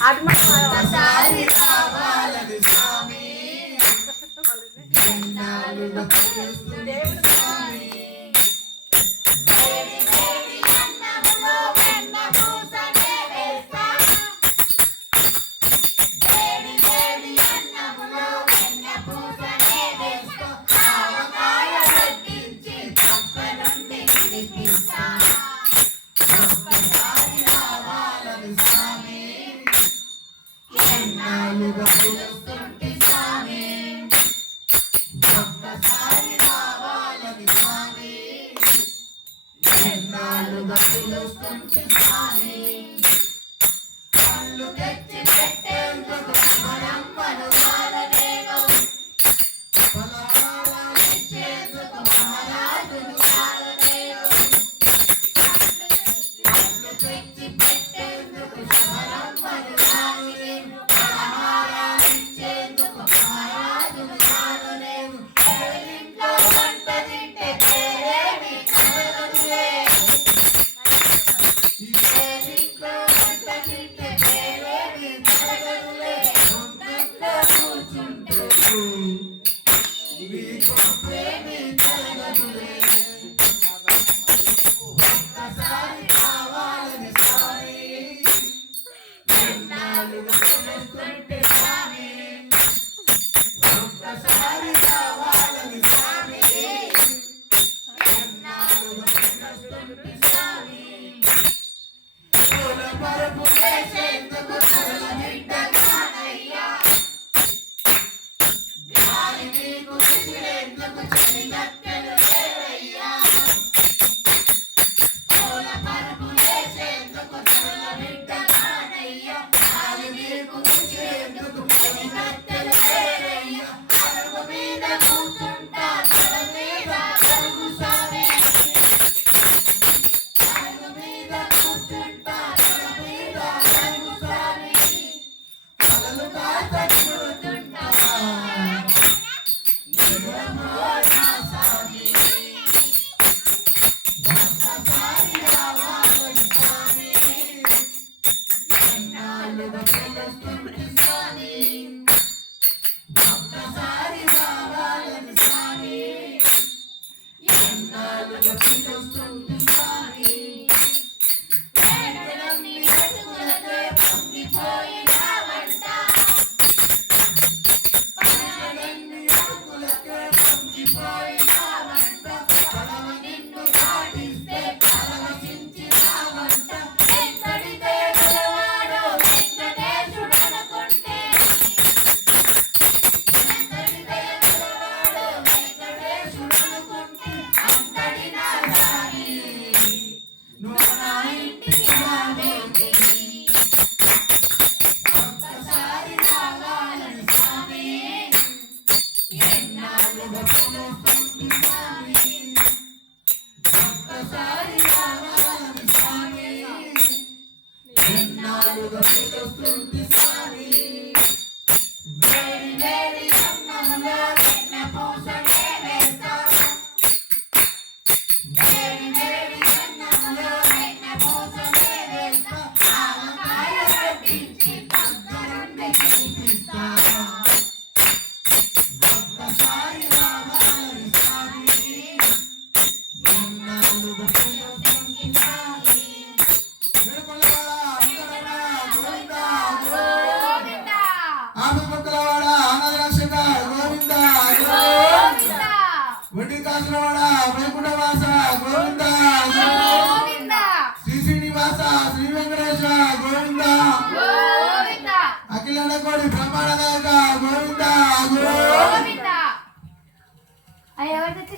ఒక్కసారి రావాలని స్వామి ఎన్నాళ్ళుగా పిలుస్తుంది స్వామి వేడి వేడి అన్నములో వెన్న పూసనే వేస్తా వేడి వేడి అన్నములో వెన్న పూసనే వేస్తా ఆవకాయ వడ్డించి పక్క నుండి విడిపిస్తా ఒక్కసారి రావాలని స్వామి ఎన్నాళ్ళుగా పిలుస్తుంది స్వామి ఒక్కసారి రావాలని స్వామి ఎన్నాళ్ళుగా పిలుస్తుంది స్వామి కళ్ళు తెచ్చి పెట్టేందుకు మనమ్మను కాదనేను పలహారాలు ఇచ్చేందుకు మహారాజును కాదనేను కళ్ళు తెచ్చి పెట్టేందుకు మనమ్మను కాదనేను పలహారాలు ఇచ్చేందుకు మహారాజును కాదనేను ఇంట్లో వంట తింటే పేరేమి కలగదులే ఇంట్లో వంట తింటే పేరేమి కలగదులే వంటలో కూర్చుంటే నీకేమి కలగదులే ఒక్కసారి కావాలని స్వామి ఎన్నాళ్ళుగా పిలుస్తుంటే స్వామి ఒక్కసారి కావాలని స్వామి ఎన్నాళ్ళుగా పిలుస్తుంటే స్వామి పూల పరుపు వేసేందుకు తరల బిడ్డ కానయ్యా గాలి నీకు విసిరేందుకు చెలికత్తెలు లేరయ్యా పూల పరుపు వేసేందుకు తరల బిడ్డ కానయ్యా గాలి నీకు విసిరేందుకు చెలికత్తెలు లేరయ్యా అరుగు మీద కూర్చుంటా తల మీద పరుగు స్వామి అరుగు మీద కూర్చుంటా తల మీద పరుగు స్వామి కలలు కాస్త చూడుతుంటా నిజమో నా స్వామి ఒక్కసారి రావాలని స్వామి ఎన్నాళ్ళుగా పిలుస్తుంది స్వామి ఒక్కసారి రావాలని స్వామి ఎన్నాళ్ళుగా పిలుస్తుంది స్వామి వేడుకలన్నీ అడుగులకే పొంగిపోయిన వంట పండుగలన్నీ అడుగులకే పొంగిపోయిన వంట పడవ నిన్ను దాటిస్తే పరవశించిన వంట ఎక్కడి దేవరవాడో వెంకటేశుడనుకుంటే ఎక్కడి దేవరవాడో వెంకటేశుడనుకుంటే అంతటి నా స్వామి నువ్వు నా ఇంటికి రావేంటికి ఒక్కసారి రావాలని స్వామి ఎన్నాళ్ళుగా పిలుస్తుంది స్వామి ఒక్కసారి రావాలని స్వామి ఎన్నాళ్ళుగా పిలుస్తుంది స్వామి వేడి వేడి అన్నంలో వెన్న పూసనే వేస్తా వేడి వేడి అన్నంలో వెన్న పూసనే వేస్తా ఆవకాయ వడ్డించి పక్క నుండి విడిపిస్తా ఒక్కసారి రావాలని స్వామి ఎన్నాళ్ళుగా పిలుస్తుంది స్వామి వెలుపలవాడ అందరణ గోవిందా గోవిందా ఆపపక్కలవాడ అనాథరాక్షక గోవిందా గోవిందా వడ్డీ కాసులవాడ వైకుంఠవాస గోవిందా గోవిందా శ్రీ శ్రీనివాస శ్రీ వెంకటేశ గోవిందా గోవిందా అఖిలాండ కోడి బ్రహ్మాండ నాయక గోవిందా గోవిందా అయ్యో ఎవరు తెచ్చి